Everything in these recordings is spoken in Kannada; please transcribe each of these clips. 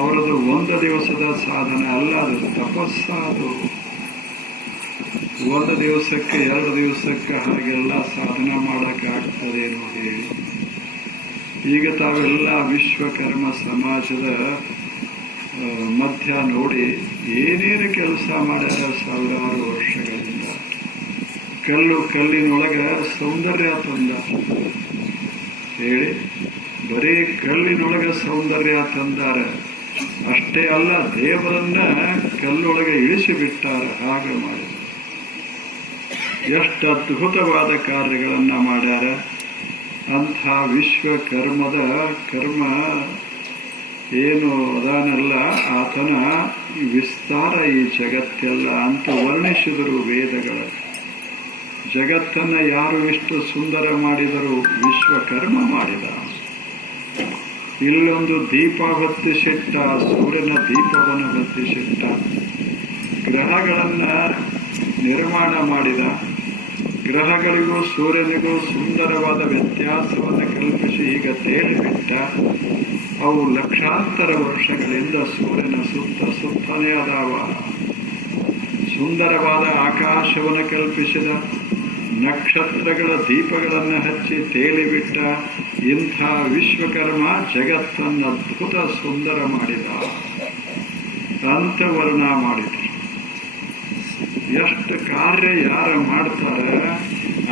ಅವರದು ಒಂದು ದಿವಸದ ಸಾಧನೆ ಅಲ್ಲ, ಅದು ತಪಸ್ಸಾದು. ಒಂದು ದಿವಸಕ್ಕೆ 2 ದಿವಸಕ್ಕೆ ಹಾಗೆಲ್ಲ ಸಾಧನ ಮಾಡೋಕ್ಕಾಗ್ತದೇನೋ ಹೇಳಿ. ಈಗ ತಾವೆಲ್ಲ ವಿಶ್ವಕರ್ಮ ಸಮಾಜದ ಮಧ್ಯ ನೋಡಿ ಏನೇನು ಕೆಲಸ ಮಾಡ್ಯಾರ ಸಾವಿರಾರು ವರ್ಷಗಳಿಂದ. ಕಲ್ಲಿನೊಳಗ ಸೌಂದರ್ಯ ತಂದ ಹೇಳಿ, ಬರೀ ಕಲ್ಲಿನೊಳಗ ಸೌಂದರ್ಯ ತಂದಾರ. ಅಷ್ಟೇ ಅಲ್ಲ, ದೇವರನ್ನ ಕಲ್ಲೊಳಗೆ ಇಳಿಸಿಬಿಟ್ಟಾರ. ಹಾಗೆ ಮಾಡಿದ ಎಷ್ಟು ಅದ್ಭುತವಾದ ಕಾರ್ಯಗಳನ್ನ ಮಾಡ್ಯಾರ. ಅಂಥ ವಿಶ್ವಕರ್ಮದ ಕರ್ಮ ಏನು ಅದಾನಲ್ಲ, ಆತನ ವಿಸ್ತಾರ ಈ ಜಗತ್ತೆಲ್ಲ ಅಂತ ವರ್ಣಿಸಿದರು ವೇದಗಳ. ಜಗತ್ತನ್ನು ಯಾರು ಎಷ್ಟು ಸುಂದರ ಮಾಡಿದರು? ವಿಶ್ವಕರ್ಮ ಮಾಡಿದ. ಇಲ್ಲೊಂದು ದೀಪ ಹೊತ್ತಿಸಿಟ್ಟ, ಸೂರ್ಯನ ದೀಪವನ್ನು ಹೊತ್ತಿಸಿಟ್ಟ. ಗ್ರಹಗಳನ್ನು ನಿರ್ಮಾಣ ಮಾಡಿದ. ಗ್ರಹಗಳಿಗೂ ಸೂರ್ಯನಿಗೂ ಸುಂದರವಾದ ವ್ಯತ್ಯಾಸವನ್ನು ಕಲ್ಪಿಸಿ ಈಗ ತೇಲಿಬಿಟ್ಟ. ಅವು ಲಕ್ಷಾಂತರ ವರ್ಷಗಳಿಂದ ಸೂರ್ಯನ ಸುತ್ತನೇ ಅದಾವ. ಸುಂದರವಾದ ಆಕಾಶವನ್ನು ಕಲ್ಪಿಸಿದ. ನಕ್ಷತ್ರಗಳ ದೀಪಗಳನ್ನು ಹಚ್ಚಿ ತೇಲಿಬಿಟ್ಟ. ಇಂಥ ವಿಶ್ವಕರ್ಮ ಜಗತ್ತನ್ನು ಅದ್ಭುತ ಸುಂದರ ಮಾಡಿದ, ಅಂತವರ್ಣ ಮಾಡಿದ. ಎಷ್ಟು ಕಾರ್ಯ ಯಾರು ಮಾಡ್ತಾರೆ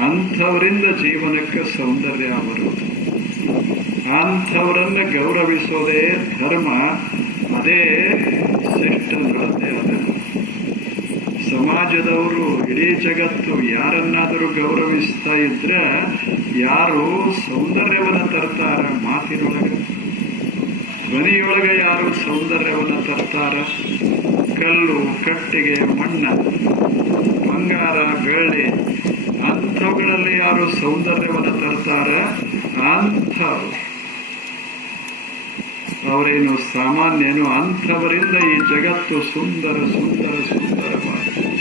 ಅಂಥವರಿಂದ ಜೀವನಕ್ಕೆ ಸೌಂದರ್ಯ ಬರುವುದು. ಅಂಥವರನ್ನ ಗೌರವಿಸೋದೇ ಧರ್ಮ. ಅದೇ ಶ್ರೇಷ್ಠ ನಡತೆ. ಅದ ಸಮಾಜದವರು, ಇಡೀ ಜಗತ್ತು ಯಾರನ್ನಾದರೂ ಗೌರವಿಸ್ತಾ ಇದ್ರೆ ಯಾರು ಸೌಂದರ್ಯವನ್ನು ತರ್ತಾರ? ಮಾತಿನೊಳಗೆ, ಧ್ವನಿಯೊಳಗೆ ಯಾರು ಸೌಂದರ್ಯವನ್ನು ತರ್ತಾರ? ಕಲ್ಲು, ಕಟ್ಟಿಗೆ, ಮಣ್ಣ, ಬಂಗಾರ, ಬೆಳ್ಳಿ ಅಂಥವುಗಳಲ್ಲಿ ಯಾರು ಸೌಂದರ್ಯವನ್ನು ತರ್ತಾರ? ಅಂಥವ್ರು ಅವರೇನು ಸಾಮಾನ್ಯನು? ಅಂಥವರಿಂದ ಈ ಜಗತ್ತು ಸುಂದರ ಸುಂದರ ಸುಂದರವಾಗಿದೆ.